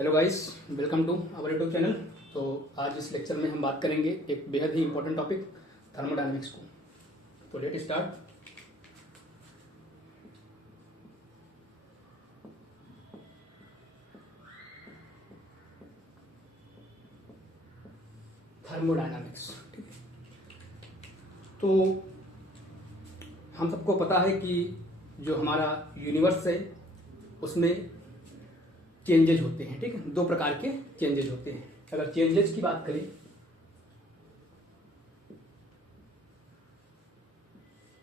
Hello guys, welcome to our YouTube channel. तो आज इस लेक्चर में हम बात करेंगे एक बेहद ही इंपॉर्टेंट टॉपिक थर्मोडायनेमिक्स को। तो लेट स्टार्ट। थर्मोडायनामिक्स, ठीक है। तो हम सबको पता है कि जो हमारा यूनिवर्स है उसमें चेंजेज होते हैं, ठीक है। दो प्रकार के चेंजेज होते हैं। अगर चेंजेस की बात करें,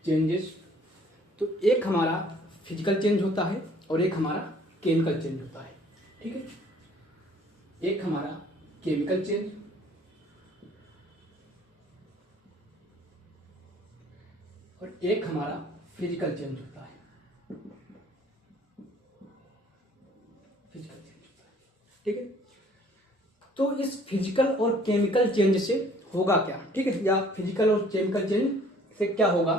चेंजेस तो एक हमारा फिजिकल चेंज होता है और एक हमारा केमिकल चेंज होता है, ठीक है। एक हमारा केमिकल चेंज और एक हमारा फिजिकल चेंज होता है, फिजिकल चेंज होता है, ठीक है। तो इस फिजिकल और केमिकल चेंज से होगा क्या, ठीक है, या फिजिकल और केमिकल चेंज से क्या होगा।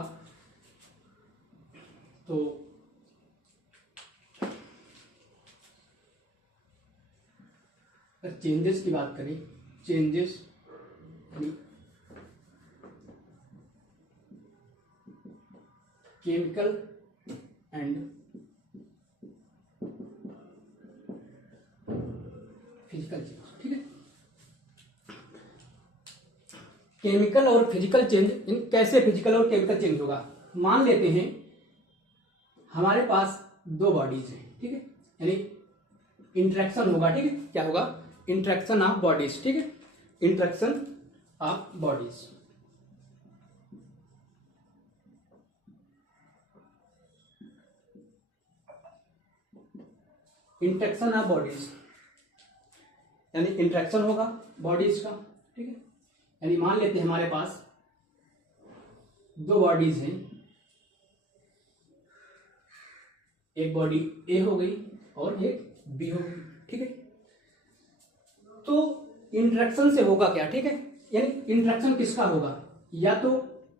तो चेंजेस की बात करें, changes chemical and physical change, ठीक है। केमिकल और फिजिकल चेंज, इन कैसे फिजिकल और केमिकल चेंज होगा। मान लेते हैं हमारे पास दो बॉडीज हैं, ठीक है, यानी इंटरेक्शन होगा, ठीक है। क्या होगा? इंटरेक्शन ऑफ बॉडीज, ठीक है, interaction of bodies. Interaction of bodies यानी इंटरेक्शन होगा बॉडीज का, ठीक है। यानी मान लेते हैं हमारे पास दो बॉडीज हैं, एक बॉडी ए हो गई और एक बी हो गई, ठीक है। तो इंटरेक्शन से होगा क्या, ठीक है, यानी इंटरेक्शन किसका होगा? या तो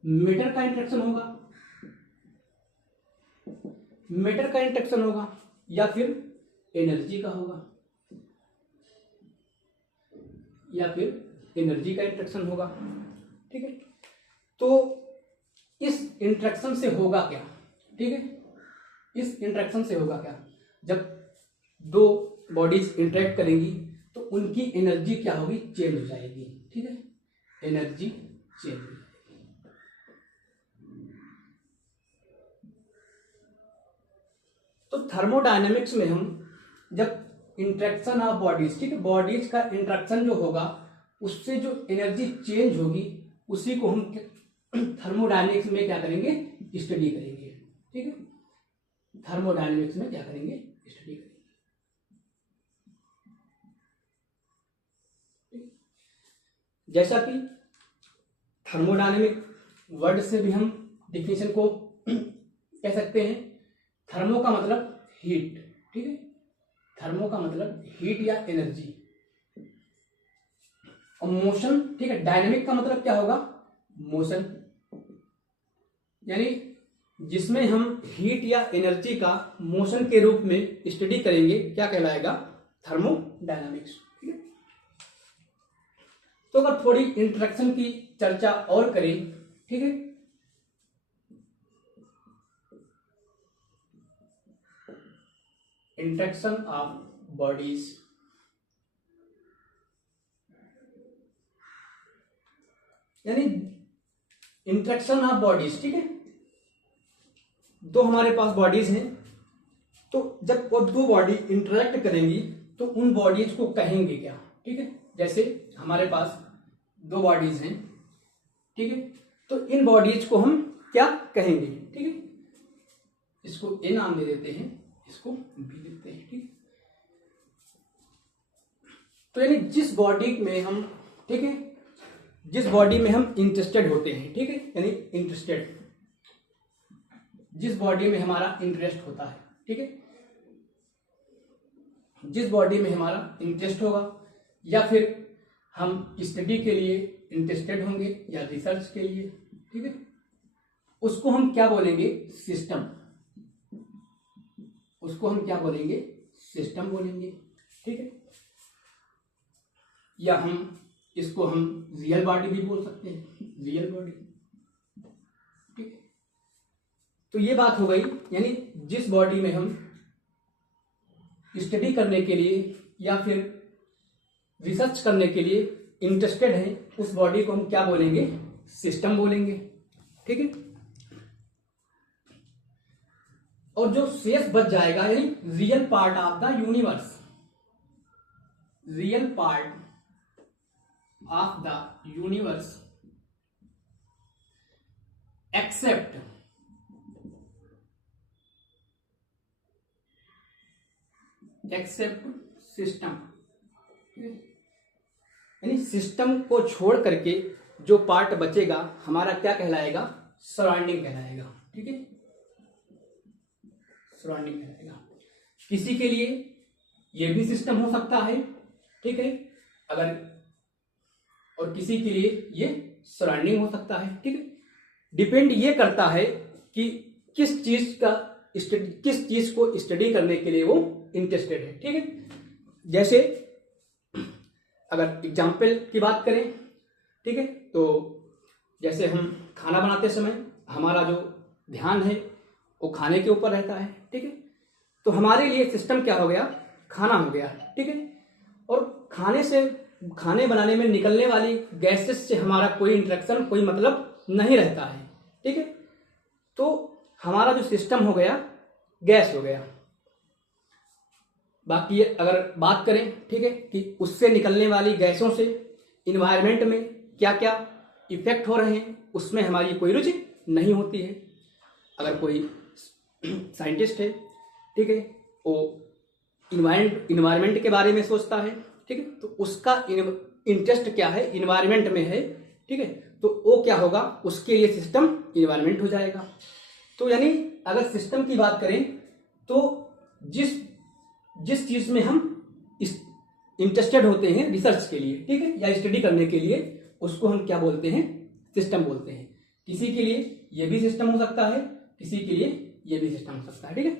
मैटर का इंटरेक्शन होगा, मैटर का इंटरेक्शन होगा, या फिर एनर्जी का होगा, या फिर एनर्जी का इंटरेक्शन होगा, ठीक है। तो इस इंटरेक्शन से होगा क्या, ठीक है, इस इंटरेक्शन से होगा क्या? जब दो बॉडीज इंटरेक्ट करेंगी तो उनकी एनर्जी क्या होगी? चेंज हो जाएगी, ठीक है, एनर्जी चेंज हो जाएगी। तो थर्मोडायनेमिक्स में हम जब इंटरेक्शन ऑफ बॉडीज, ठीक है, बॉडीज का इंटरेक्शन जो होगा उससे जो एनर्जी चेंज होगी उसी को हम थर्मोडायनेमिक्स में क्या करेंगे? स्टडी करेंगे, ठीक है। थर्मोडायनेमिक्स में क्या करेंगे? स्टडी करेंगे। जैसा कि थर्मोडायनेमिक वर्ड से भी हम डिफिनेशन को कह सकते हैं। थर्मो का मतलब हीट, ठीक है, थर्मो का मतलब हीट या एनर्जी, और मोशन, ठीक है। डायनेमिक का मतलब क्या होगा? मोशन, यानी जिसमें हम हीट या एनर्जी का मोशन के रूप में स्टडी करेंगे, क्या कहलाएगा? थर्मोडायनामिक्स, ठीक है। तो अगर थोड़ी इंटरेक्शन की चर्चा और करें, ठीक है, इंटरेक्शन ऑफ बॉडीज, यानी इंटरेक्शन ऑफ बॉडीज, ठीक है। दो हमारे पास बॉडीज हैं, तो जब वो दो बॉडी इंटरेक्ट करेंगी तो उन बॉडीज को कहेंगे क्या, ठीक है। जैसे हमारे पास दो बॉडीज हैं, ठीक है, तो इन बॉडीज को हम क्या कहेंगे, ठीक है। इसको ए नाम दे देते हैं, इसको बी देते हैं, ठीक है। तो यानी जिस बॉडी में हम, ठीक है, जिस बॉडी में हम इंटरेस्टेड होते हैं, ठीक है, यानी इंटरेस्टेड, जिस बॉडी में हमारा इंटरेस्ट होता है, ठीक है, जिस बॉडी में हमारा इंटरेस्ट होगा या फिर हम स्टडी के लिए इंटरेस्टेड होंगे या रिसर्च के लिए, ठीक है, उसको हम क्या बोलेंगे? सिस्टम। उसको हम क्या बोलेंगे? सिस्टम बोलेंगे, ठीक है। या इसको हम रियल बॉडी भी बोल सकते हैं, रियल बॉडी। ठीक है, तो ये बात हो गई, यानी जिस बॉडी में हम स्टडी करने के लिए या फिर रिसर्च करने के लिए इंटरेस्टेड हैं, उस बॉडी को हम क्या बोलेंगे, सिस्टम बोलेंगे। ठीक है, और जो शेष बच जाएगा यानी real part of the universe, real part of the universe except system, यानी सिस्टम को छोड़ करके जो पार्ट बचेगा हमारा क्या कहलाएगा, सराउंडिंग कहलाएगा। ठीक है, सराउंडिंग कहलाएगा। किसी के लिए ये भी सिस्टम हो सकता है, ठीक है, अगर, और किसी के लिए ये सराउंडिंग हो सकता है। ठीक है, डिपेंड ये करता है कि किस चीज को स्टडी करने के लिए वो इंटरेस्टेड है। ठीक है, जैसे अगर एग्जाम्पल की बात करें, ठीक है, तो जैसे हम खाना बनाते समय हमारा जो ध्यान है वो खाने के ऊपर रहता है। ठीक है, तो हमारे लिए सिस्टम क्या हो गया, खाना हो गया। ठीक है, और खाने बनाने में निकलने वाली गैसेस से हमारा कोई इंटरेक्शन, कोई मतलब नहीं रहता है। ठीक है, तो हमारा जो सिस्टम हो गया गैस हो गया। बाकी अगर बात करें, ठीक है, कि उससे निकलने वाली गैसों से इन्वायरमेंट में क्या क्या इफेक्ट हो रहे हैं, उसमें हमारी कोई रुचि नहीं होती है। अगर कोई साइंटिस्ट है, ठीक है, वो इन्वायरमेंट के बारे में सोचता है, ठीक है, तो उसका इंटरेस्ट क्या है, इन्वायरमेंट में है। ठीक है, तो वो क्या होगा, उसके लिए सिस्टम इन्वायरमेंट हो जाएगा। तो यानी अगर सिस्टम की बात करें तो जिस चीज में हम इंटरेस्टेड होते हैं रिसर्च के लिए, ठीक है, या स्टडी करने के लिए, उसको हम क्या बोलते हैं, सिस्टम बोलते हैं। किसी के लिए ये भी सिस्टम हो सकता है, किसी के लिए ये भी सिस्टम हो सकता है। ठीक है,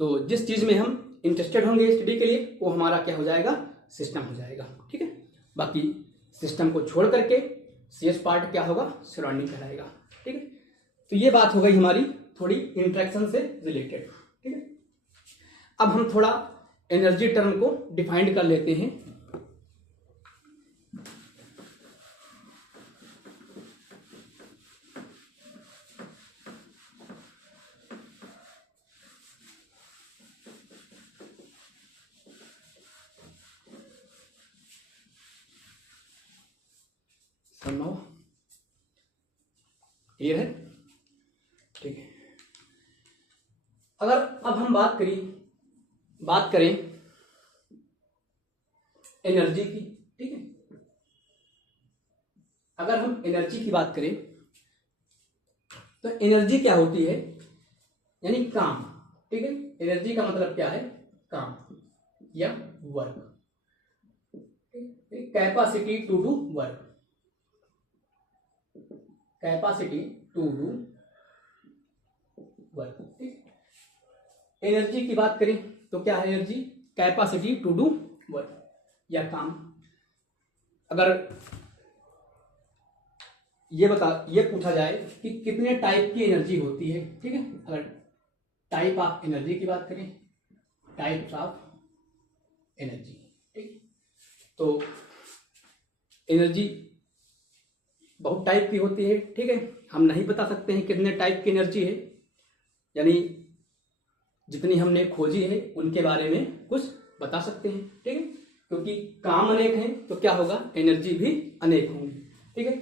तो जिस चीज में हम इंटरेस्टेड होंगे स्टडी के लिए, वो हमारा क्या हो जाएगा, सिस्टम हो जाएगा। ठीक है, बाकी सिस्टम को छोड़ करके शेष पार्ट क्या होगा, सराउंडिंग कहलाएगा। ठीक है, तो ये बात हो गई हमारी थोड़ी इंटरेक्शन से रिलेटेड। ठीक है, अब हम थोड़ा एनर्जी टर्म को डिफाइंड कर लेते हैं। क्लियर है? ठीक है, अगर अब हम बात करें एनर्जी की। ठीक है, अगर हम एनर्जी की बात करें तो एनर्जी क्या होती है, यानी काम। ठीक है, एनर्जी का मतलब क्या है, काम या work, capacity to do work, capacity to do work. ठीक, एनर्जी की बात करें तो क्या है energy, capacity to do work या काम। अगर ये पूछा जाए कि कितने टाइप की एनर्जी होती है, ठीक है, अगर टाइप ऑफ एनर्जी की बात करें, टाइप्स ऑफ एनर्जी। ठीक, तो एनर्जी बहुत टाइप की होती है। ठीक है, हम नहीं बता सकते हैं कितने टाइप की एनर्जी है, यानी जितनी हमने खोजी है उनके बारे में कुछ बता सकते हैं। ठीक है, क्योंकि काम अनेक हैं तो क्या होगा, एनर्जी भी अनेक होंगी। ठीक है,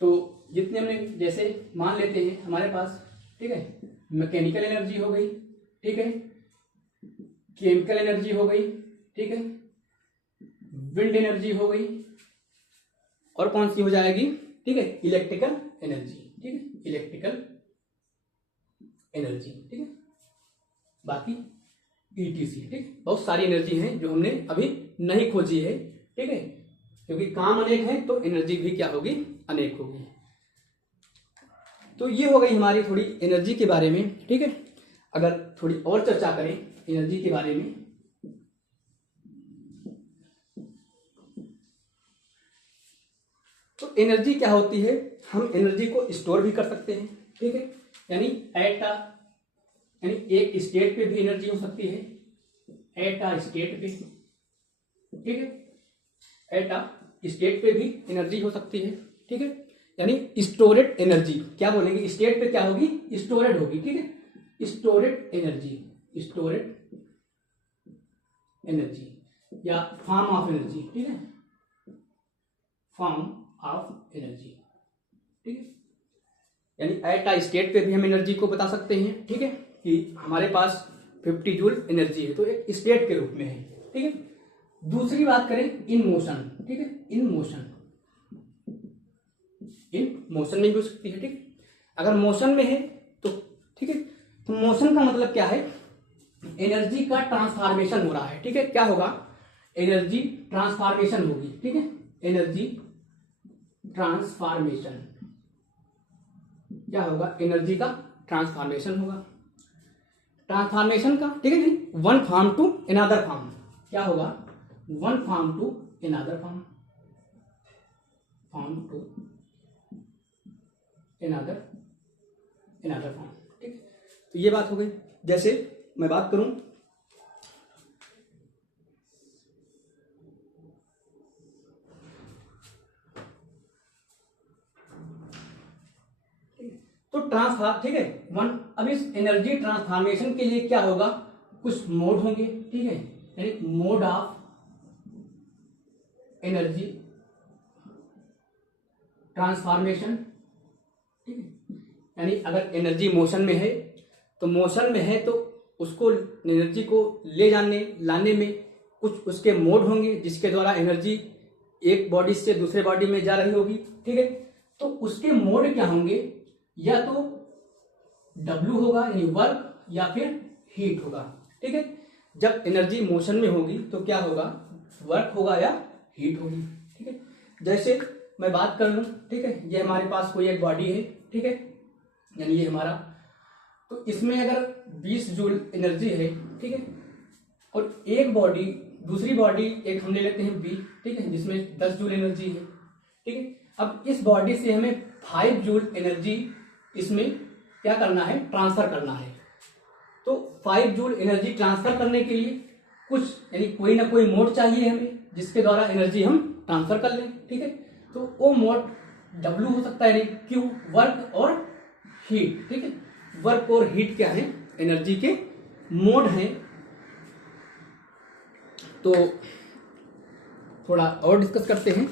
तो जितने हमने, जैसे मान लेते हैं हमारे पास, ठीक है, मैकेनिकल एनर्जी हो गई, ठीक है, केमिकल एनर्जी हो गई, ठीक है, विंड एनर्जी हो गई, और कौन सी हो जाएगी, ठीक है, इलेक्ट्रिकल एनर्जी। ठीक है, इलेक्ट्रिकल एनर्जी। ठीक है, बाकी ईटीसी। ठीक, बहुत सारी एनर्जी हैं जो हमने अभी नहीं खोजी है। ठीक है, क्योंकि काम अनेक है तो एनर्जी भी क्या होगी, अनेक होगी। तो ये हो गई हमारी थोड़ी एनर्जी के बारे में। ठीक है, अगर थोड़ी और चर्चा करें एनर्जी के बारे में, तो एनर्जी क्या होती है, हम एनर्जी को स्टोर भी कर सकते हैं, ठीक है, यानी यानी एक स्टेट पे भी एनर्जी हो सकती है, एट अ स्टेट पे, ठीक है, एट अ स्टेट पे भी एनर्जी हो सकती है, ठीक है, यानी स्टोरेड एनर्जी क्या बोलेंगे, स्टेट पे क्या होगी, स्टोरेड होगी, ठीक है, स्टोरेड एनर्जी या फॉर्म ऑफ एनर्जी, ठीक है, फॉर्म ऑफ एनर्जी, ठीक है, यानी एट अ स्टेट पे भी हम एनर्जी को बता सकते हैं, ठीक है, कि हमारे पास 50 जूल एनर्जी है, तो एक स्टेट के रूप में है, ठीक है। दूसरी बात करें इन मोशन, ठीक है, इन मोशन में भी हो सकती है, ठीक, अगर मोशन में है तो, ठीक है, तो मोशन का मतलब क्या है, एनर्जी का ट्रांसफॉर्मेशन हो रहा है, ठीक है, क्या होगा, एनर्जी ट्रांसफॉर्मेशन होगी, ठीक है, एनर्जी ट्रांसफॉर्मेशन क्या होगा, एनर्जी का ट्रांसफॉर्मेशन होगा, ट्रांसफॉर्मेशन का, ठीक है जी, one form to another form, क्या होगा, one form to another form to another form, ठीक, तो ये बात हो गई। जैसे मैं बात करूं, तो ट्रांसफार, ठीक है, अब इस एनर्जी ट्रांसफॉर्मेशन के लिए क्या होगा, कुछ मोड होंगे, ठीक है, यानी मोड ऑफ एनर्जी ट्रांसफॉर्मेशन, ठीक है, यानी अगर एनर्जी मोशन में है तो उसको एनर्जी को ले जाने लाने में कुछ उसके मोड होंगे जिसके द्वारा एनर्जी एक बॉडी से दूसरे बॉडी में जा रही होगी, ठीक है, तो उसके मोड क्या होंगे, या तो W होगा यानी वर्क, या फिर हीट होगा, ठीक है, जब एनर्जी मोशन में होगी तो क्या होगा, वर्क होगा या हीट होगी, ठीक है। जैसे मैं बात कर लूं, ठीक है, ये हमारे पास कोई एक बॉडी है, ठीक है, यानी ये हमारा, तो इसमें अगर 20 जूल एनर्जी है, ठीक है, और एक बॉडी, दूसरी बॉडी एक हम ले लेते हैं B, ठीक है, जिसमें 10 जूल एनर्जी है, ठीक है, अब इस बॉडी से हमें 5 जूल एनर्जी इसमें क्या करना है, ट्रांसफर करना है, तो 5 जूल एनर्जी ट्रांसफर करने के लिए कुछ यानी कोई ना कोई मोड चाहिए हमें जिसके द्वारा एनर्जी हम ट्रांसफर कर लें, ठीक है, तो वो मोड W हो सकता है, यानी Q, वर्क और हीट, ठीक है, वर्क और हीट क्या है, एनर्जी के मोड हैं। तो थोड़ा और डिस्कस करते हैं।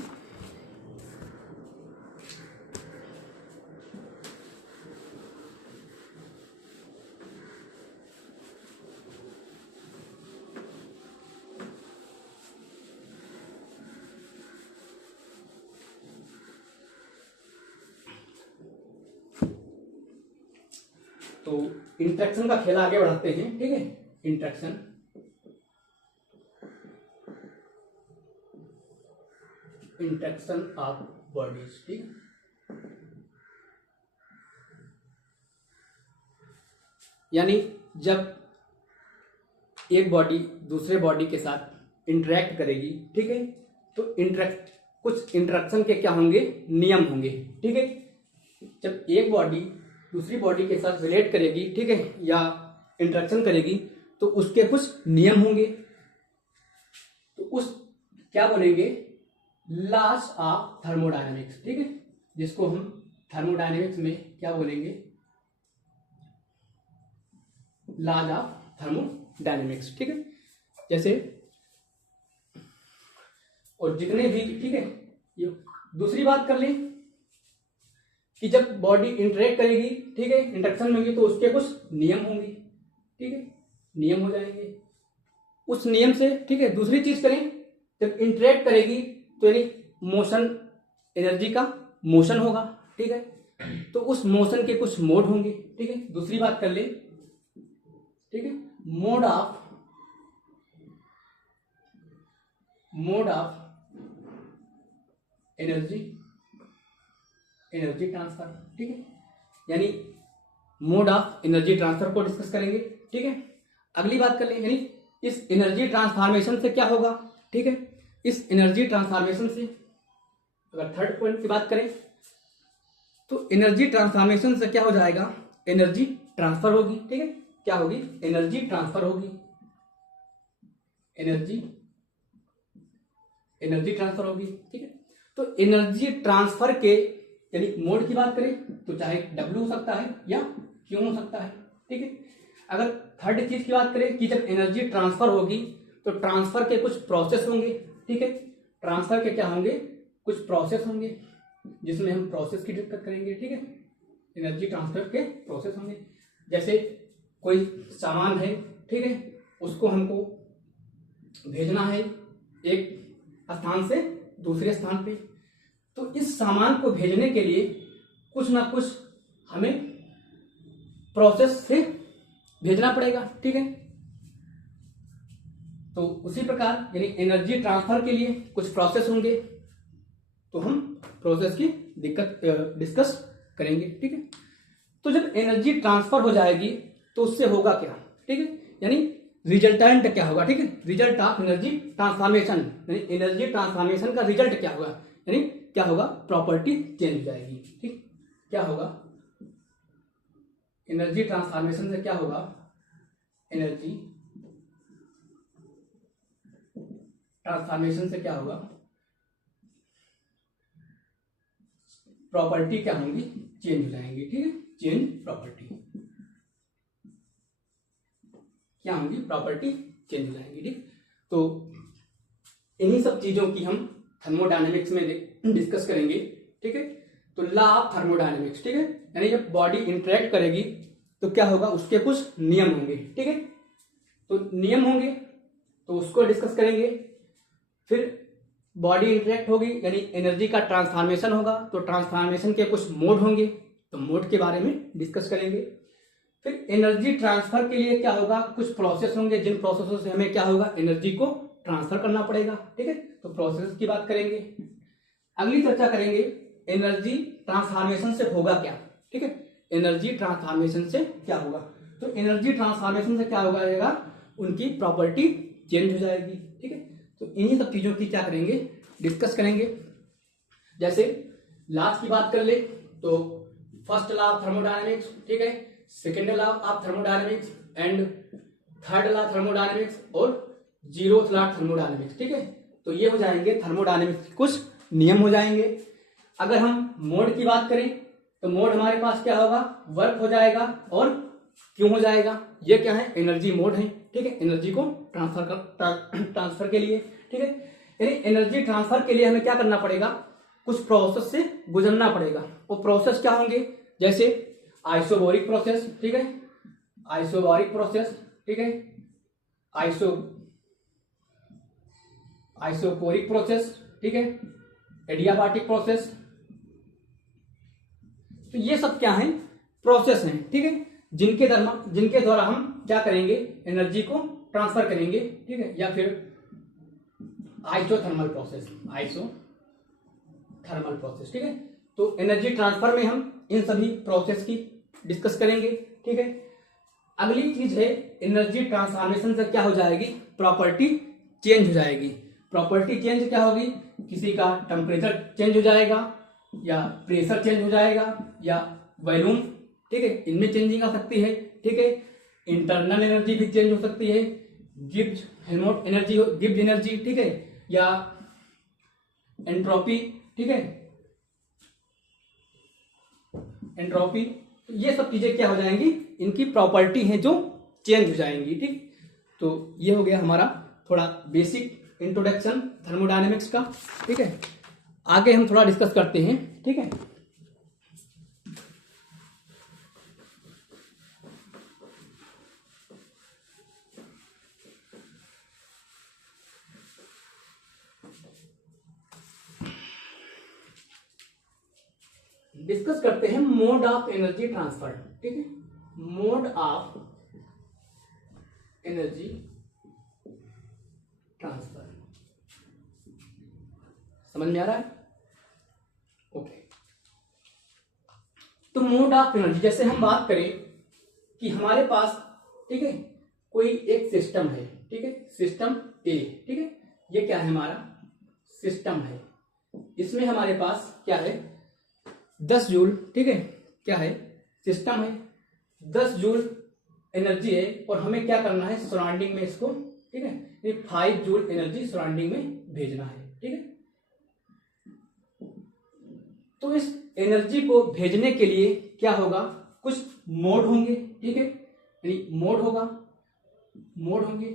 तो इंट्रैक्शन का खेल आगे बढ़ाते हैं, ठीक है, इंट्रैक्शन ऑफ बॉडीज, ठीक, यानी जब एक बॉडी दूसरे बॉडी के साथ इंटरेक्ट करेगी, ठीक है, तो कुछ इंटरेक्शन के क्या होंगे, नियम होंगे, ठीक है, जब एक बॉडी दूसरी बॉडी के साथ रिलेट करेगी, ठीक है, या इंटरेक्शन करेगी तो उसके कुछ नियम होंगे, तो उस क्या बोलेंगे, लॉज ऑफ थर्मोडायनेमिक्स, ठीक है, जिसको हम थर्मोडायनेमिक्स में क्या बोलेंगे, लॉज ऑफ थर्मोडायनेमिक्स, ठीक है, जैसे और जितने भी, ठीक है, ये दूसरी बात कर लें कि जब बॉडी इंटरेक्ट करेगी, ठीक है, इंटरेक्शन में होगी तो उसके कुछ नियम होंगे, ठीक है, नियम हो जाएंगे उस नियम से, ठीक है। दूसरी चीज करें, जब इंटरेक्ट करेगी तो यानी मोशन, एनर्जी का मोशन होगा, ठीक है, तो उस मोशन के कुछ मोड होंगे, ठीक है। दूसरी बात कर ले, ठीक है, मोड ऑफ एनर्जी ट्रांसफर, ठीक है, यानी मोड ऑफ एनर्जी ट्रांसफर को डिस्कस करेंगे, ठीक है। अगली बात कर ले, यानी इस एनर्जी ट्रांसफॉर्मेशन से क्या होगा, ठीक है, इस एनर्जी ट्रांसफॉर्मेशन से अगर थर्ड पॉइंट की बात करें तो एनर्जी ट्रांसफॉर्मेशन से क्या हो जाएगा, एनर्जी ट्रांसफर होगी। ठीक है, क्या होगी, एनर्जी ट्रांसफर होगी, एनर्जी ट्रांसफर होगी। ठीक है, तो एनर्जी ट्रांसफर के यानी मोड की बात करें तो चाहे W हो सकता है या Q हो सकता है। ठीक है, अगर थर्ड चीज की बात करें कि जब एनर्जी ट्रांसफर होगी तो ट्रांसफर के कुछ प्रोसेस होंगे। ठीक है, ट्रांसफर के क्या होंगे, कुछ प्रोसेस होंगे जिसमें हम प्रोसेस की दिक्कत करेंगे। ठीक है, एनर्जी ट्रांसफर के प्रोसेस होंगे, जैसे कोई सामान है, ठीक है, उसको हमको भेजना है एक स्थान से दूसरे स्थान पे, तो इस सामान को भेजने के लिए कुछ ना कुछ हमें प्रोसेस से भेजना पड़ेगा। ठीक है, तो उसी प्रकार यानी एनर्जी ट्रांसफर के लिए कुछ प्रोसेस होंगे, तो हम प्रोसेस की दिक्कत डिस्कस करेंगे। ठीक है, तो जब एनर्जी ट्रांसफर हो जाएगी तो उससे होगा क्या, ठीक है, यानी रिजल्टेंट क्या होगा। ठीक है, रिजल्ट ऑफ एनर्जी ट्रांसफॉर्मेशन, यानी एनर्जी ट्रांसफॉर्मेशन का रिजल्ट क्या होगा, यानी क्या होगा, प्रॉपर्टी चेंज हो जाएगी। ठीक, क्या होगा, एनर्जी ट्रांसफॉर्मेशन से क्या होगा, एनर्जी ट्रांसफॉर्मेशन से क्या होगा, प्रॉपर्टी क्या होंगी, चेंज हो जाएंगी। ठीक है, चेंज प्रॉपर्टी क्या होंगी, प्रॉपर्टी चेंज हो जाएंगी। ठीक, तो इन्हीं सब चीजों की हम थर्मोडायनेमिक्स में डिस्कस करेंगे। ठीक है, तो लॉ ऑफ थर्मोडायनेमिक्स, ठीक है, यानी जब बॉडी इंटरेक्ट करेगी तो क्या होगा, उसके कुछ नियम होंगे। ठीक है, तो नियम होंगे तो उसको डिस्कस करेंगे। फिर बॉडी इंटरेक्ट होगी यानी एनर्जी का ट्रांसफॉर्मेशन होगा, तो ट्रांसफॉर्मेशन के कुछ मोड होंगे, तो मोड के बारे में डिस्कस करेंगे। फिर एनर्जी ट्रांसफर के लिए क्या होगा, कुछ प्रोसेस होंगे, जिन प्रोसेसों से हमें क्या होगा, एनर्जी को ट्रांसफर करना पड़ेगा। ठीक है, तो प्रोसेस की बात करेंगे। अगली चर्चा करेंगे एनर्जी ट्रांसफॉर्मेशन से होगा क्या। ठीक है, एनर्जी ट्रांसफॉर्मेशन से क्या होगा, तो एनर्जी ट्रांसफॉर्मेशन से क्या होगा, उनकी प्रॉपर्टी चेंज हो जाएगी। ठीक है, तो इन्हीं सब चीजों की क्या करेंगे, डिस्कस करेंगे। जैसे लास्ट की बात कर ले तो फर्स्ट लॉ ऑफ थर्मोडायनेमिक्स, ठीक है, second law of thermodynamics and third law thermodynamics और जीरोथ लॉ थर्मोडायनेमिक्स। ठीक है, तो ये हो जाएंगे थर्मोडायनेमिक्स के कुछ नियम हो जाएंगे। अगर हम मोड की बात करें तो मोड हमारे पास क्या होगा, वर्क हो जाएगा और क्यों हो जाएगा, ये क्या है, एनर्जी मोड है। ठीक है, एनर्जी को ट्रांसफर के लिए। ठीक है, यानी एनर्जी ट्रांसफर के लिए हमें क्या करना पड़ेगा, कुछ प्रोसेस से गुजरना पड़ेगा। वो प्रोसेस क्या होंगे, जैसे आइसोबोरिक प्रोसेस, ठीक है, आइसोबोरिक प्रोसेस, ठीक है, आइसोपोरिक प्रोसेस, ठीक है, एडियाबाटिक प्रोसेस, तो ये सब क्या है, प्रोसेस हैं। ठीक है, जिनके द्वारा हम क्या करेंगे, एनर्जी को ट्रांसफर करेंगे। ठीक है, या फिर आइसोथर्मल प्रोसेस, आइसोथर्मल प्रोसेस। ठीक है, तो एनर्जी ट्रांसफर में हम इन सभी प्रोसेस की डिस्कस करेंगे। ठीक है, अगली चीज है एनर्जी ट्रांसफॉर्मेशन से क्या हो जाएगी, प्रॉपर्टी चेंज हो जाएगी। प्रॉपर्टी चेंज क्या होगी, किसी का टेम्परेचर चेंज हो जाएगा या प्रेशर चेंज हो जाएगा या वॉल्यूम, ठीक है, इनमें चेंजिंग आ सकती है। ठीक है, इंटरनल एनर्जी भी चेंज हो सकती है, गिब्स हेल्महोल्ट्ज एनर्जी, ठीक है, या एंट्रोपी, ठीक है, एंट्रोपी, ये सब चीजें क्या हो जाएंगी, इनकी प्रॉपर्टी है जो चेंज हो जाएंगी। ठीक, तो ये हो गया हमारा थोड़ा बेसिक इंट्रोडक्शन थर्मोडायनेमिक्स का। ठीक है, आगे हम थोड़ा डिस्कस करते हैं। ठीक है, डिस्कस करते हैं मोड ऑफ एनर्जी ट्रांसफर। ठीक है, मोड ऑफ एनर्जी ट्रांसफर समझ में आ रहा है, ओके। तो मोड ऑफ एनर्जी, जैसे हम बात करें कि हमारे पास, ठीक है, कोई एक सिस्टम है, ठीक है, सिस्टम ए, ठीक है, ये क्या है, हमारा सिस्टम है। इसमें हमारे पास क्या है 10 जूल, ठीक है, क्या है सिस्टम है, 10 जूल एनर्जी है और हमें क्या करना है सराउंडिंग में इसको, ठीक है, ये 5 जूल एनर्जी सराउंडिंग में भेजना है, ठीक है। तो इस एनर्जी को भेजने के लिए क्या होगा, कुछ मोड होंगे, ठीक है, यानी मोड होंगे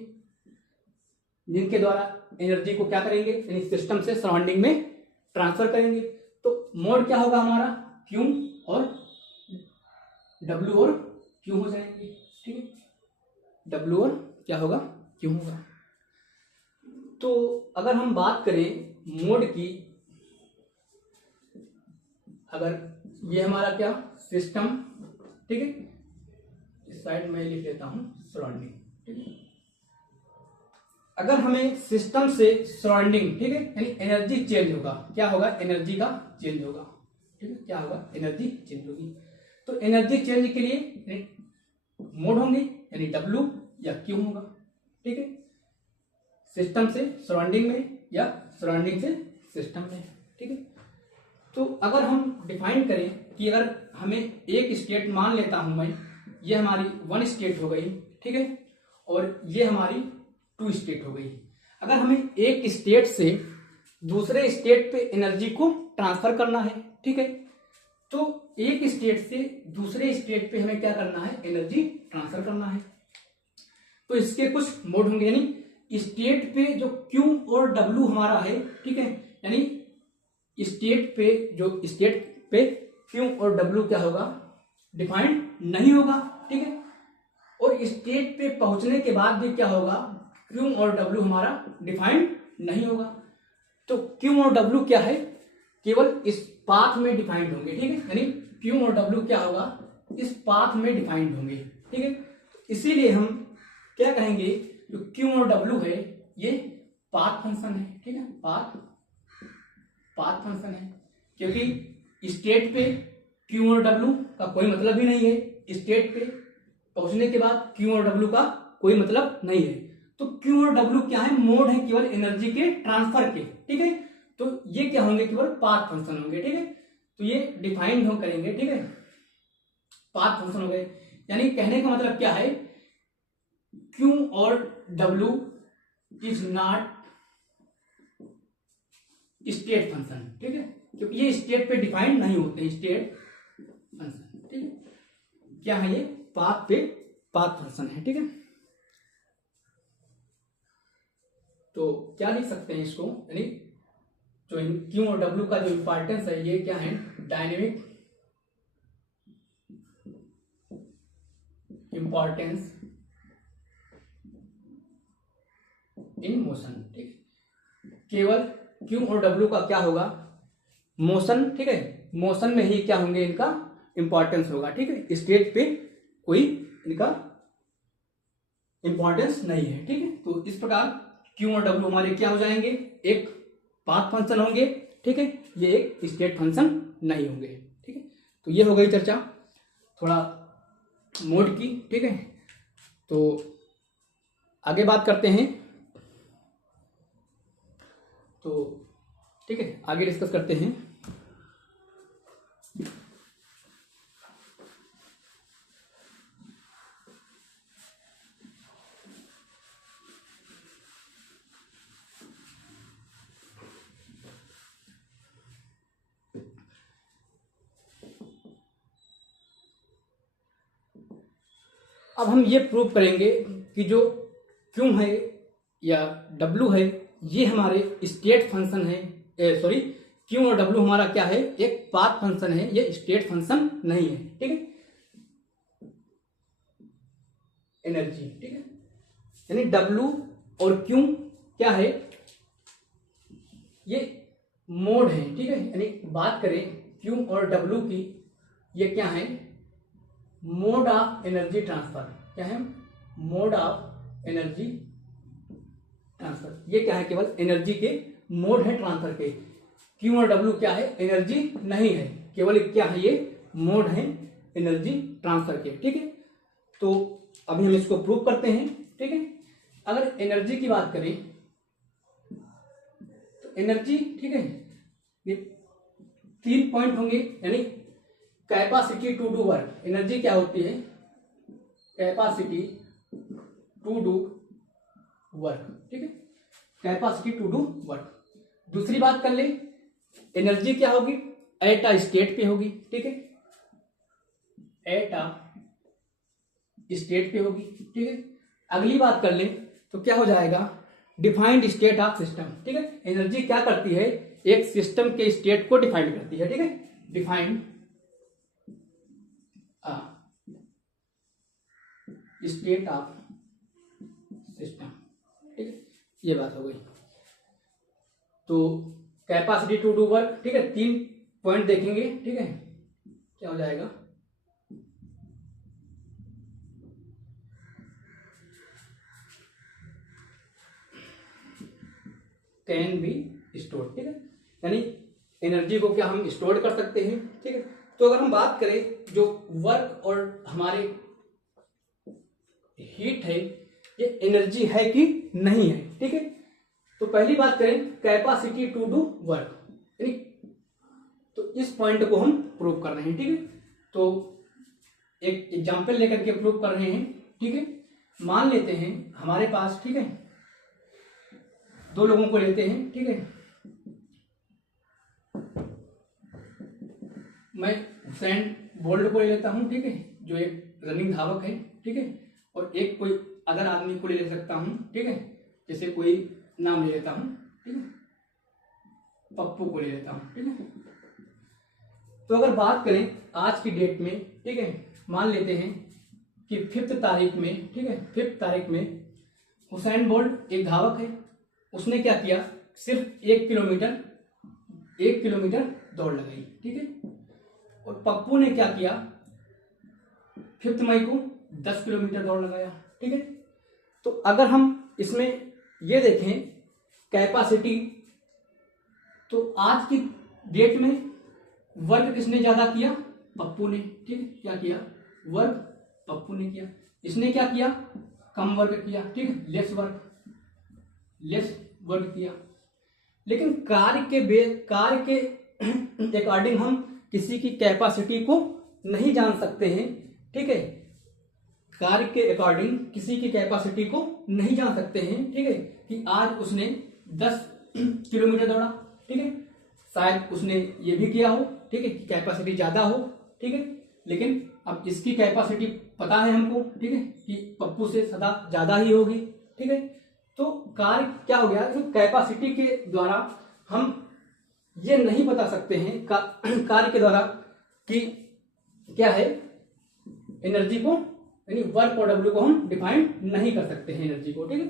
जिनके द्वारा एनर्जी को क्या करेंगे, यानी सिस्टम से सराउंडिंग में ट्रांसफर करेंगे। तो मोड क्या होगा हमारा Q और W और Q हो जाएंगे, ठीक है, W और क्या होगा Q होगा। तो अगर हम बात करें मोड की, अगर ये हमारा क्या सिस्टम, ठीक है, इस साइड में लिख लेता हूं सराउंडिंग, ठीक है। अगर हमें सिस्टम से सराउंडिंग, ठीक है, यानी एनर्जी चेंज होगा, क्या होगा एनर्जी का चेंज होगा, ठीक है, क्या होगा एनर्जी चेंज होगी। तो एनर्जी चेंज के लिए मोड होंगे यानी W या Q होगा, ठीक है, सिस्टम से सराउंडिंग में या सराउंडिंग से सिस्टम में, ठीक है। तो अगर हम डिफाइन करें कि अगर हमें एक स्टेट मान लेता हूं मैं, ये हमारी 1 स्टेट हो गई, ठीक है, और ये हमारी 2 स्टेट हो गई। अगर हमें एक स्टेट से दूसरे स्टेट पे एनर्जी को ट्रांसफर करना है, ठीक है, तो एक स्टेट से दूसरे स्टेट पे हमें क्या करना है एनर्जी ट्रांसफर करना है। तो इसके कुछ मोड होंगे, यानी स्टेट पे जो Q और W हमारा है, ठीक है, यानी स्टेट पे Q और W क्या होगा डिफाइंड नहीं होगा, ठीक है, और स्टेट पे पहुंचने के बाद भी क्या होगा Q और W हमारा डिफाइंड नहीं होगा। तो Q और W क्या है केवल इस पाथ में डिफाइंड होंगे, ठीक है, यानी Q और W क्या होगा इस पाथ में डिफाइंड होंगे, ठीक है। इसीलिए हम क्या कहेंगे जो Q और W है ये पाथ फंक्शन है, ठीक है, पाथ फंक्शन है, क्योंकि स्टेट पे Q और W का कोई मतलब ही नहीं है, स्टेट पे पहुंचने के बाद Q और W का कोई मतलब नहीं है। तो Q और W क्या है मोड है केवल एनर्जी के ट्रांसफर के, ठीक है, तो ये क्या होंगे केवल पाथ फंक्शन होंगे, ठीक है, तो ये डिफाइंड हम करेंगे, ठीक है, पाथ फंक्शन हो गए। यानी कहने का मतलब क्या है Q और W is not state function, ठीक है, क्योंकि ये स्टेट पे डिफाइंड नहीं होते स्टेट फंक्शन, ठीक है, क्या है ये पाथ पे पाथ फंक्शन है, ठीक है। तो क्या लिख सकते हैं इसको, यानी जो Q और W का जो इंपॉर्टेंस है ये क्या है डायनेमिक इंपॉर्टेंस इन मोशन, ठीक है, केवल Q और W का क्या होगा मोशन, ठीक है, मोशन में ही क्या होंगे इनका इंपॉर्टेंस होगा, ठीक है, स्टेट पे कोई इनका इंपॉर्टेंस नहीं है, ठीक है। तो इस प्रकार Q और W हमारे क्या हो जाएंगे एक पाथ फंक्शन होंगे, ठीक है, ये एक स्टेट फंक्शन नहीं होंगे, ठीक है। तो ये हो गई चर्चा थोड़ा मोड की, ठीक है। तो आगे बात करते हैं, तो ठीक है आगे डिस्कस करते हैं। अब हम ये प्रूव करेंगे कि जो Q है या W है ये हमारे स्टेट फंक्शन है, सॉरी Q और W हमारा क्या है एक पाथ फंक्शन है, ये स्टेट फंक्शन नहीं है, ठीक है, एनर्जी, ठीक है, यानी W और Q क्या है ये मोड है, ठीक है, यानी बात करें Q और W की ये क्या है मोड ऑफ एनर्जी ट्रांसफर, क्या है मोड ऑफ एनर्जी ट्रांसफर, ये क्या है केवल एनर्जी के मोड है ट्रांसफर के। Q और W क्या है एनर्जी नहीं है, केवल क्या है ये मोड है एनर्जी ट्रांसफर के, ठीक है। तो अभी हम इसको प्रूव करते हैं, ठीक है। अगर एनर्जी की बात करें तो एनर्जी, ठीक है, ये 3 पॉइंट होंगे, यानी capacity to do work, energy क्या होती है, कैपेसिटी टू डू वर्क, ठीक है, कैपेसिटी टू डू वर्क। दूसरी बात कर ले, एनर्जी क्या होगी, एट अ स्टेट पे होगी, ठीक है, एट अ स्टेट पे होगी, ठीक है। अगली बात कर ले तो क्या हो जाएगा, डिफाइंड स्टेट ऑफ सिस्टम, ठीक है। एनर्जी क्या करती है, एक सिस्टम के स्टेट को डिफाइन करती है, ठीक है, डिफाइंड स्टेट ऑफ सिस्टम, ठीक है, ये बात हो गई। तो कैपेसिटी टू डू वर्क, ठीक है, 3 पॉइंट देखेंगे, ठीक है, क्या हो जाएगा, कैन बी स्टोर, ठीक है, यानी एनर्जी को क्या हम स्टोर कर सकते हैं, ठीक है। तो अगर हम बात करें जो वर्क और हमारे हीट है, ये एनर्जी है कि नहीं है, ठीक है। तो पहली बात करें कैपेसिटी टू डू वर्क, यानी तो इस पॉइंट को हम प्रूव कर रहे हैं, ठीक है। तो एक एग्जांपल लेकर के प्रूव कर रहे हैं, ठीक है। मान लेते हैं हमारे पास, ठीक है, 2 लोगों को लेते हैं, ठीक है, मैं हुसैन बोल्ट को ले लेता हूं, ठीक है, जो एक रनिंग धावक है, ठीक है, और एक कोई अदर आदमी को ले सकता हूं, ठीक है, जैसे कोई नाम ले लेता हूं, ठीक है, पप्पू को ले लेता हूं, ठीक है। तो अगर बात करें आज की डेट में, ठीक है, मान लेते हैं कि 5 तारीख में, ठीक है, 5 तारीख में हुसैन बोल्ट एक धावक है, उसने क्या किया, सिर्फ 1 किलोमीटर दौड़ लगाई, ठीक है। और पप्पू ने क्या किया, 5 मई को 10 किलोमीटर दौड़ लगाया, ठीक है। तो अगर हम इसमें ये देखें कैपेसिटी, तो आज की डेट में वर्क किसने ज्यादा किया, पप्पू ने, ठीक है, क्या किया, वर्क पप्पू ने किया। इसने क्या किया, कम वर्क किया, ठीक है, लेस वर्क किया। लेकिन कार्य के अकॉर्डिंग हम किसी की कैपेसिटी को नहीं जान सकते हैं, ठीक है, कार्य के अकॉर्डिंग किसी की कैपेसिटी को नहीं जान सकते हैं, ठीक है, कि आज उसने 10 किलोमीटर दौड़ा, ठीक है, शायद उसने ये भी किया हो, ठीक है, कैपेसिटी ज्यादा हो, ठीक है, लेकिन अब इसकी कैपेसिटी पता है हमको, ठीक है, कि पप्पू से सदा ज्यादा ही होगी, ठीक है। तो कार्य क्या हो गया, तो कैपेसिटी के द्वारा हम ये नहीं बता सकते हैं कार्य के द्वारा कि क्या है एनर्जी को, यानी वर्क और डब्ल्यू को हम डिफाइन नहीं कर सकते हैं एनर्जी को, ठीक है।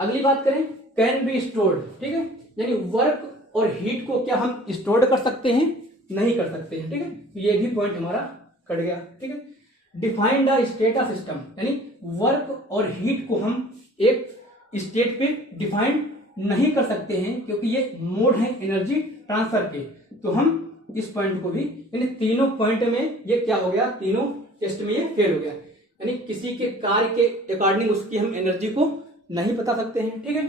अगली बात करें कैन बी स्टोर्ड, ठीक है, यानी वर्क और हीट को क्या हम स्टोर कर सकते हैं, नहीं कर सकते हैं, ठीक है। ये भी पॉइंट हमारा कट गया, ठीक है। Defined the state of system, यानी वर्क और हीट को हम एक स्टेट पे डिफाइन नहीं कर सकते हैं क्योंकि ये मोड है एनर्जी ट्रांसफर के। तो हम इस पॉइंट को भी, यानी तीनों पॉइंट में ये क्या हो गया, तीनों टेस्ट में ये फेल हो गया, यानी किसी के कार्य के अकॉर्डिंग उसकी हम एनर्जी को नहीं बता सकते हैं, ठीक है।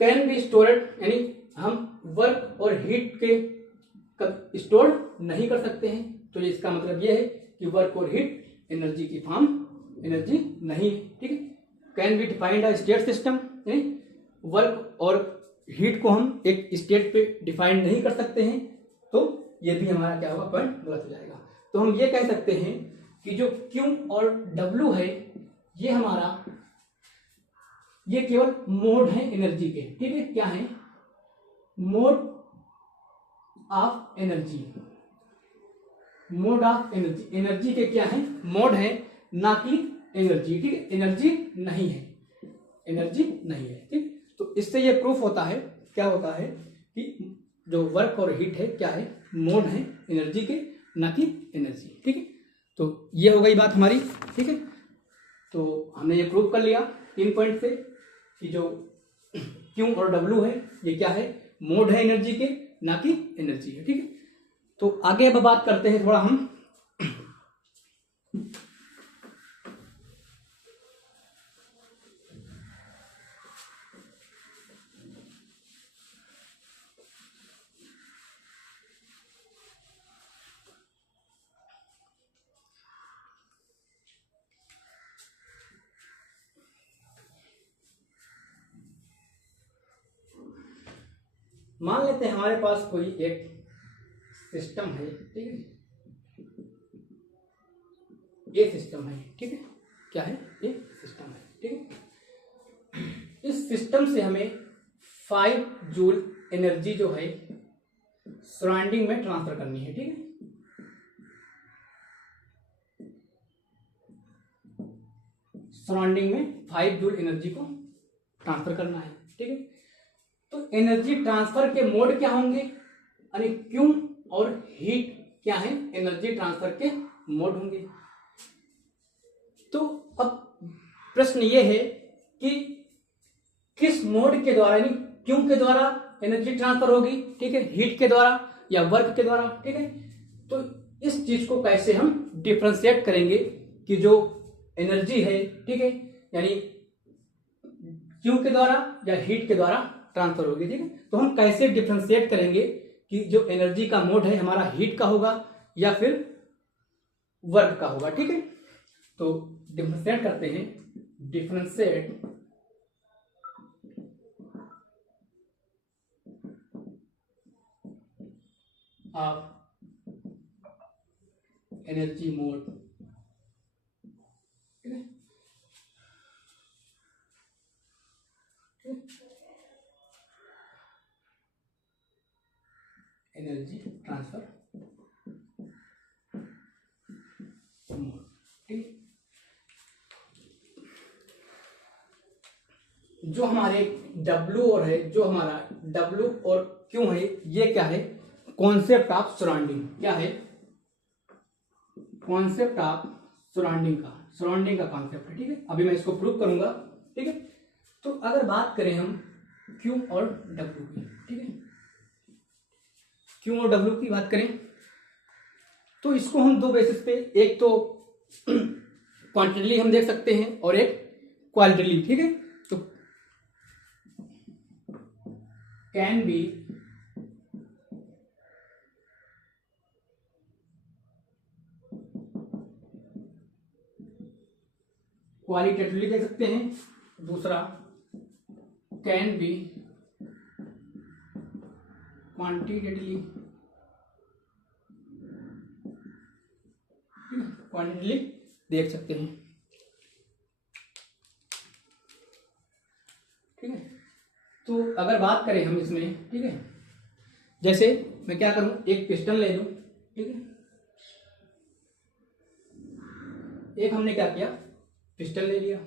कैन बी स्टोर्ड, यानी हम वर्क और हीट के स्टोर नहीं कर सकते हैं, तो इसका मतलब यह है कि वर्क और हीट एनर्जी की फॉर्म एनर्जी नहीं है, ठीक है। Can be defined a state system, work और हीट को हम एक स्टेट पे डिफाइन नहीं कर सकते हैं, तो ये भी हमारा क्या होगा, पॉइंट गलत हो जाएगा। तो हम ये कह सकते हैं कि जो Q और W है ये हमारा, ये केवल मोड है एनर्जी के, ठीक है, क्या है, mode of energy, mode of energy, energy के क्या है, मोड है, ना कि एनर्जी, ठीक है, एनर्जी नहीं है, एनर्जी नहीं है, ठीक। तो इससे ये प्रूफ होता है, क्या होता है कि जो वर्क और हीट है क्या है, मोड है एनर्जी के, ना कि एनर्जी, ठीक है। तो ये हो गई बात हमारी, ठीक है। तो हमने ये प्रूव कर लिया 3 पॉइंट से कि जो Q और W है ये क्या है, मोड है एनर्जी के, ना कि एनर्जी है, ठीक है। तो आगे अब बात करते हैं थोड़ा हम मान लेते हैं हमारे पास कोई एक सिस्टम है, ठीक है, ये सिस्टम है, ठीक है, क्या है, ये सिस्टम है, ठीक है। इस सिस्टम से हमें 5 जूल एनर्जी जो है सराउंडिंग में ट्रांसफर करनी है, ठीक है। सराउंडिंग में 5 जूल एनर्जी को ट्रांसफर करना है, ठीक है। तो एनर्जी ट्रांसफर के मोड क्या होंगे, यानी क्यू और हीट क्या है, एनर्जी ट्रांसफर के मोड होंगे। तो अब प्रश्न ये है कि किस मोड के द्वारा, यानी क्यू के द्वारा एनर्जी ट्रांसफर होगी, ठीक है, हीट के द्वारा या वर्क के द्वारा, ठीक है। तो इस चीज को कैसे हम डिफरेंशिएट करेंगे कि जो एनर्जी है, ठीक है, यानी क्यू के द्वारा या हीट के द्वारा ट्रांसफर होगी, ठीक है। तो हम कैसे डिफरेंशिएट करेंगे कि जो एनर्जी का मोड है हमारा हीट का होगा या फिर वर्क का होगा, ठीक है। तो डिफरेंशिएट करते हैं, डिफरेंशिएट ऑफ एनर्जी मोड, ठीक है, एनर्जी ट्रांसफर मोड, ठीक। जो हमारे W और है, जो हमारा W और Q है, ये क्या है, कॉन्सेप्ट ऑफ सराउंडिंग, क्या है, कॉन्सेप्ट ऑफ सराउंडिंग का कॉन्सेप्ट है, ठीक है। अभी मैं इसको प्रूव करूंगा, ठीक है। तो अगर बात करें हम Q और W की, ठीक है, Q और W की बात करें तो इसको हम दो बेसिस पे, एक तो क्वांटिटी हम देख सकते हैं और एक क्वालिटी, ठीक है। तो कैन बी क्वालिटेटिवली देख सकते हैं, दूसरा कैन बी क्वांटिटेटिवली, क्वांटिटेटिवली देख सकते हैं, ठीक है। तो अगर बात करें हम इसमें, ठीक है, जैसे मैं क्या करूं, एक पिस्टन ले लूं, ठीक है, एक हमने क्या किया, पिस्टन ले लिया,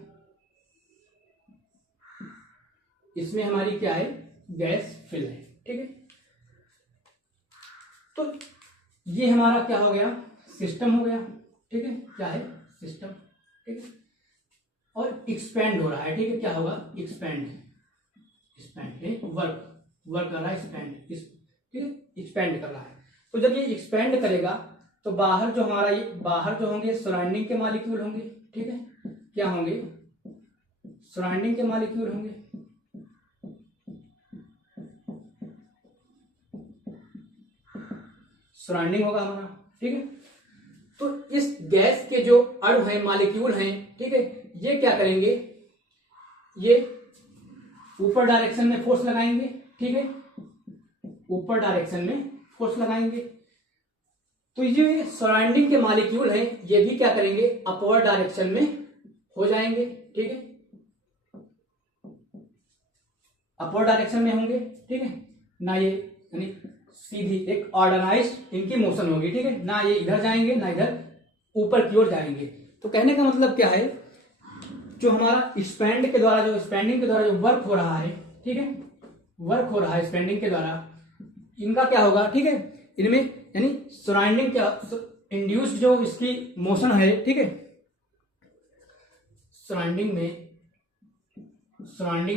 इसमें हमारी क्या है, गैस फिल है, ठीक है। तो ये हमारा क्या हो गया, सिस्टम हो गया, ठीक है, क्या है, सिस्टम, ठीक है। और एक्सपेंड हो रहा है, ठीक है, क्या होगा, एक्सपेंड है, वर्क कर रहा है, ठीक है, एक्सपेंड कर रहा है। तो जब ये एक्सपेंड करेगा तो बाहर जो हमारा, ये बाहर जो होंगे सराउंडिंग के मॉलिक्यूल होंगे, ठीक है, क्या होंगे, सराउंडिंग के मॉलिक्यूल होंगे, सराउंडिंग होगा हमारा, ठीक है। तो इस गैस के जो अणु हैं, मॉलिक्यूल हैं, ठीक है, ये क्या करेंगे, ये ऊपर डायरेक्शन में फोर्स लगाएंगे, ठीक है, ऊपर डायरेक्शन में फोर्स लगाएंगे। तो ये सराउंडिंग के मॉलिक्यूल हैं, ये भी क्या करेंगे, अपवर्ड डायरेक्शन में हो जाएंगे, ठीक है, अपवर्ड डायरेक्शन में होंगे, ठीक है ना, ये यानी सीधी एक ऑर्गेनाइज्ड इनकी मोशन होगी, ठीक है ना, ये इधर जाएंगे ना इधर ऊपर की ओर जाएंगे। तो कहने का मतलब क्या है, जो हमारा स्पेंड के द्वारा, जो स्पेंडिंग के द्वारा जो वर्क हो रहा है, ठीक है, वर्क हो रहा है स्पेंडिंग के द्वारा, इनका क्या होगा, ठीक है, इनमें यानी सराउंडिंग क्या, इंड्यूस्ड जो इसकी मोशन है, ठीक है, सराउंडिंग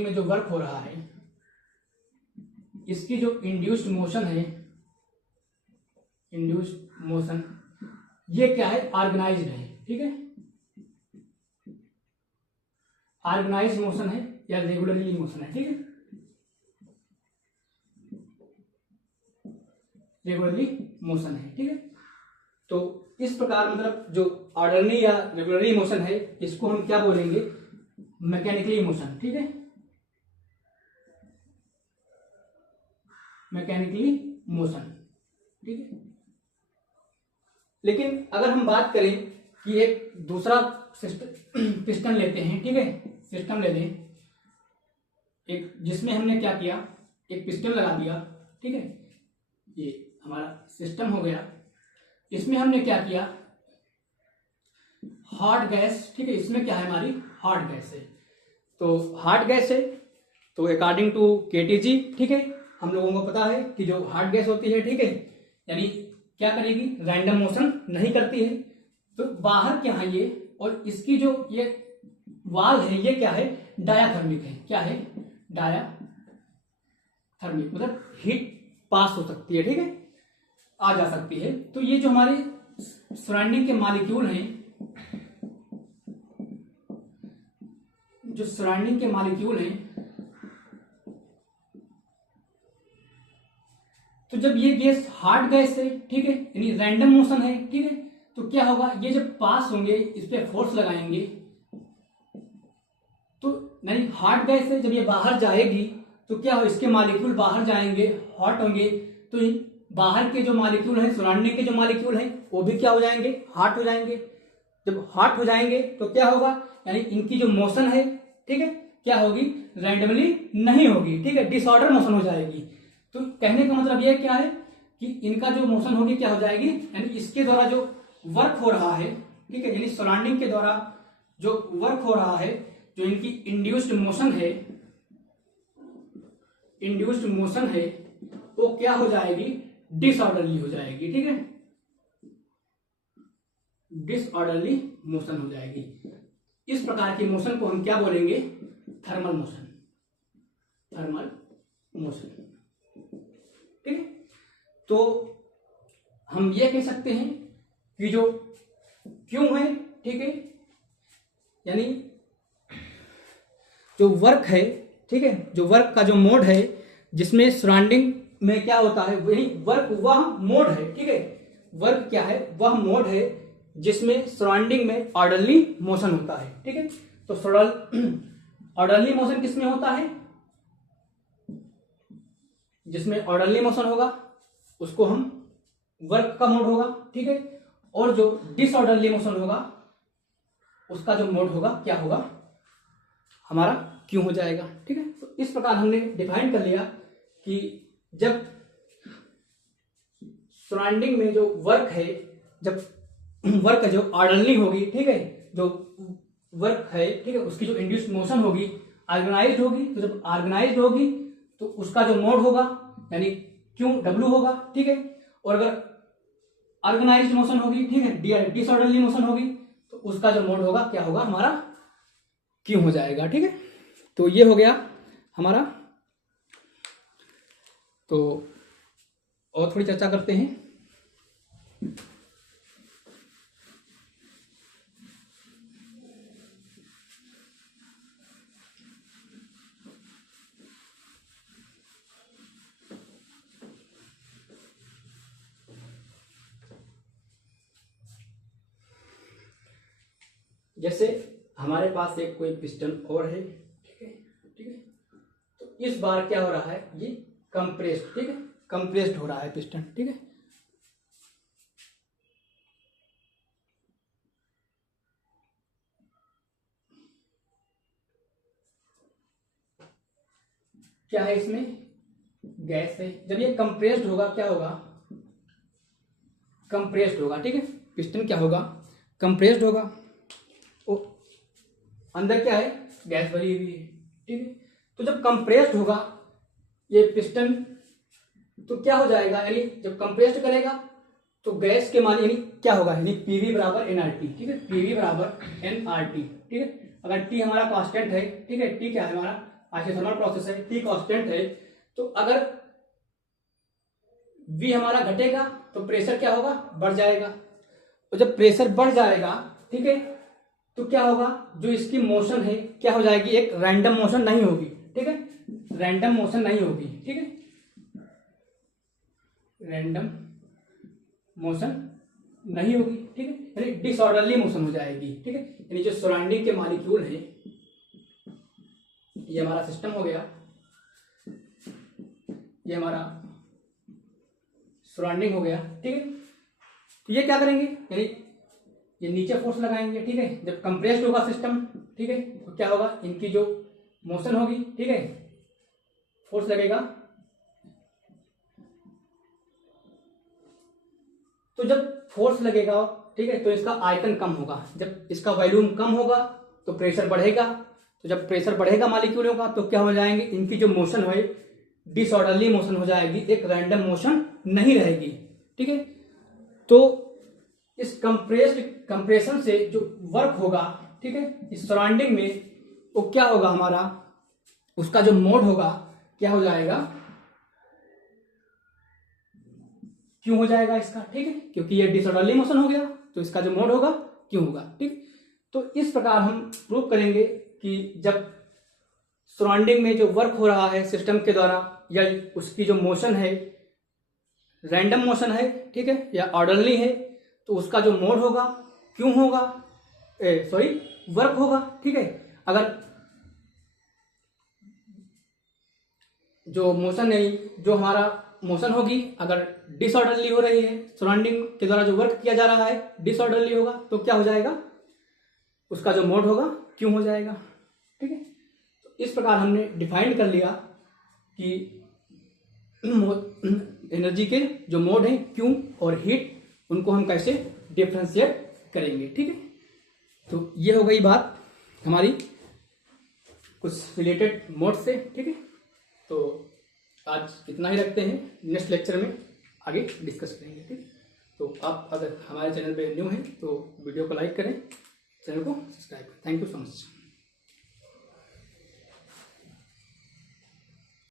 में जो वर्क हो रहा है, इसकी जो इंड्यूस्ड मोशन है, इंड्यूस्ड मोशन, ये क्या है, ऑर्गेनाइज्ड है, ठीक है, ऑर्गेनाइज्ड मोशन है या रेगुलरली मोशन है, ठीक है, रेगुलरली मोशन है, ठीक है। तो इस प्रकार मतलब जो ऑर्डरली या रेगुलरली मोशन है, इसको हम क्या बोलेंगे, मैकेनिकली मोशन, ठीक है, मैकेनिकली मोशन, ठीक है। लेकिन अगर हम बात करें कि एक दूसरा पिस्टन लेते हैं, ठीक है, सिस्टम ले लें एक, जिसमें हमने क्या किया, एक पिस्टन लगा दिया, ठीक है, ये हमारा सिस्टम हो गया। इसमें हमने क्या किया, हॉट गैस, ठीक है, इसमें क्या है, हमारी हॉट गैस है। तो हॉट गैस है तो अकॉर्डिंग टू केटीजी, ठीक है, हम लोगों को पता है कि जो हॉट गैस होती है, ठीक है, यानी क्या करेगी, रैंडम मोशन नहीं करती है। तो बाहर क्या है ये, और इसकी जो ये वाल है ये क्या है, डायाथर्मिक है। क्या है, डायाथर्मिक, मतलब हीट पास हो सकती है, ठीक है, आ जा सकती है। तो ये जो हमारे सराउंडिंग के मॉलिक्यूल हैं, जो सराउंडिंग के मॉलिक्यूल हैं, तो जब ये गैस हॉट गैस है, ठीक है, यानी रैंडम मोशन है, ठीक है, तो क्या होगा, ये जब पास होंगे, इस पे फोर्स लगाएंगे, तो यानी हॉट गैस है, जब ये बाहर जाएगी तो क्या हो, इसके मॉलिक्यूल बाहर जाएंगे, हॉट होंगे, तो बाहर के जो मॉलिक्यूल हैं, सराउंडिंग के जो मॉलिक्यूल हैं, वो भी क्या हो जाएंगे, हॉट हो जाएंगे। जब हॉट हो जाएंगे तो क्या होगा, यानी इनकी जो मोशन है, ठीक है, क्या होगी, रैंडमली नहीं होगी, ठीक है, डिसऑर्डर मोशन हो जाएगी। तो कहने का मतलब यह क्या है कि इनका जो मोशन होगी क्या हो जाएगी, यानी इसके द्वारा जो वर्क हो रहा है, ठीक है, यानी सराउंडिंग के द्वारा जो वर्क हो रहा है, जो इनकी इंड्यूस्ड मोशन है, इंड्यूस्ड मोशन है, वो क्या हो जाएगी, डिसऑर्डरली हो जाएगी, ठीक है, डिसऑर्डरली मोशन हो जाएगी। इस प्रकार की मोशन को हम क्या बोलेंगे, थर्मल मोशन, थर्मल मोशन, ठीक है। तो हम ये कह सकते हैं कि जो क्यों है, ठीक है, यानी जो वर्क है, ठीक है, जो वर्क का जो मोड है, जिसमें सराउंडिंग में क्या होता है, वही वर्क वह मोड है, ठीक है, वर्क क्या है, वह मोड है जिसमें सराउंडिंग में ऑर्डरली मोशन होता है, ठीक है। तो ऑर्डरली मोशन किसमें होता है, जिसमें ऑर्डरली मोशन होगा उसको हम वर्क का मोड होगा, ठीक है, और जो डिसऑर्डरली मोशन होगा उसका जो मोड होगा क्या होगा, हमारा क्यों हो जाएगा, ठीक है। तो इस प्रकार हमने डिफाइन कर लिया कि जब सराउंडिंग में जो वर्क है, जब वर्क जो ऑर्डरली होगी, ठीक है, जो वर्क है, ठीक है, उसकी जो इंड्यूस्ड मोशन होगी ऑर्गेनाइज्ड होगी। तो जब ऑर्गेनाइज्ड होगी तो उसका जो मोड होगा यानी क्यू डब्ल्यू होगा, ठीक है। और अगर ऑर्गेनाइज्ड मोशन होगी, ठीक है, डिसऑर्डरली मोशन होगी तो उसका जो मोड होगा क्या होगा, हमारा क्यू हो जाएगा, ठीक है। तो ये हो गया हमारा। तो और थोड़ी चर्चा करते हैं। जैसे हमारे पास एक कोई पिस्टन और है, ठीक है, ठीक है। तो इस बार क्या हो रहा है, ये कंप्रेस्ड, ठीक है, कंप्रेस्ड हो रहा है पिस्टन, ठीक है। क्या है इसमें, गैस है। जब ये कंप्रेस्ड होगा क्या होगा, कंप्रेस्ड होगा, ठीक है। पिस्टन क्या होगा, कंप्रेस्ड होगा। ओ, अंदर क्या है, गैस भरी हुई है, ठीक है। तो जब कंप्रेस्ड होगा ये पिस्टन तो क्या हो जाएगा, यानी जब कंप्रेस्ड करेगा तो गैस के मान यानी क्या होगा, यानी पीवी बराबर एनआरटी, ठीक है, पीवी बराबर एनआरटी, ठीक है। अगर टी हमारा कांस्टेंट है, ठीक है, टी क्या है हमारा आइसोथर्मल प्रोसेस है, टी कांस्टेंट है, तो अगर वी हमारा घटेगा तो प्रेशर क्या होगा, बढ़ जाएगा। और जब प्रेशर बढ़ जाएगा, ठीक है, तो क्या होगा, जो इसकी मोशन है क्या हो जाएगी, एक रैंडम मोशन नहीं होगी, ठीक है, रैंडम मोशन नहीं होगी, ठीक है, रैंडम मोशन नहीं होगी, ठीक है, यानी डिसऑर्डरली मोशन हो जाएगी, ठीक है। यानी जो सराउंडिंग के मॉलिक्यूल है, ये हमारा सिस्टम हो गया, ये हमारा सराउंडिंग हो गया, ठीक है। तो ये क्या करेंगे, यानी ये नीचे फोर्स लगाएंगे, ठीक है। जब कंप्रेस्ड होगा सिस्टम, ठीक है, तो क्या होगा, इनकी जो मोशन होगी, ठीक है, फोर्स लगेगा। तो जब फोर्स लगेगा, ठीक है, तो इसका आयतन कम होगा। जब इसका वॉल्यूम कम होगा तो प्रेशर बढ़ेगा। तो जब प्रेशर बढ़ेगा मॉलिक्यूलों का, तो क्या हो जाएंगे, इनकी जो मोशन है डिसऑर्डरली मोशन हो जाएगी, एक रैंडम मोशन नहीं रहेगी, ठीक है। तो इस कंप्रेशन से जो वर्क होगा, ठीक है, इस सराउंडिंग में, वो क्या होगा हमारा, उसका जो मोड होगा क्या हो जाएगा, क्यों हो जाएगा इसका, ठीक है, क्योंकि ये डिसऑर्डरली मोशन हो गया, तो इसका जो मोड होगा क्यों होगा, ठीक। तो इस प्रकार हम प्रूव करेंगे कि जब सराउंडिंग में जो वर्क हो रहा है सिस्टम के द्वारा, या उसकी जो मोशन है रैंडम मोशन है, ठीक है, या ऑर्डरली है, तो उसका जो मोड होगा क्यों होगा, वर्क होगा, ठीक है। अगर जो मोशन है, जो हमारा मोशन होगी, अगर डिसऑर्डरली हो रही है, सराउंडिंग के द्वारा जो वर्क किया जा रहा है डिसऑर्डरली होगा, तो क्या हो जाएगा, उसका जो मोड होगा क्यों हो जाएगा, ठीक है। तो इस प्रकार हमने डिफाइन कर लिया कि एनर्जी के जो मोड हैं क्यों और हीट, उनको हम कैसे डिफ्रेंशिएट करेंगे, ठीक है। तो ये हो गई बात हमारी कुछ रिलेटेड मोड से, ठीक है। तो आज इतना ही रखते हैं, नेक्स्ट लेक्चर में आगे डिस्कस करेंगे, ठीक। तो आप अगर हमारे चैनल पे न्यू हैं तो वीडियो को लाइक करें, चैनल को सब्सक्राइब करें। Thank you so much.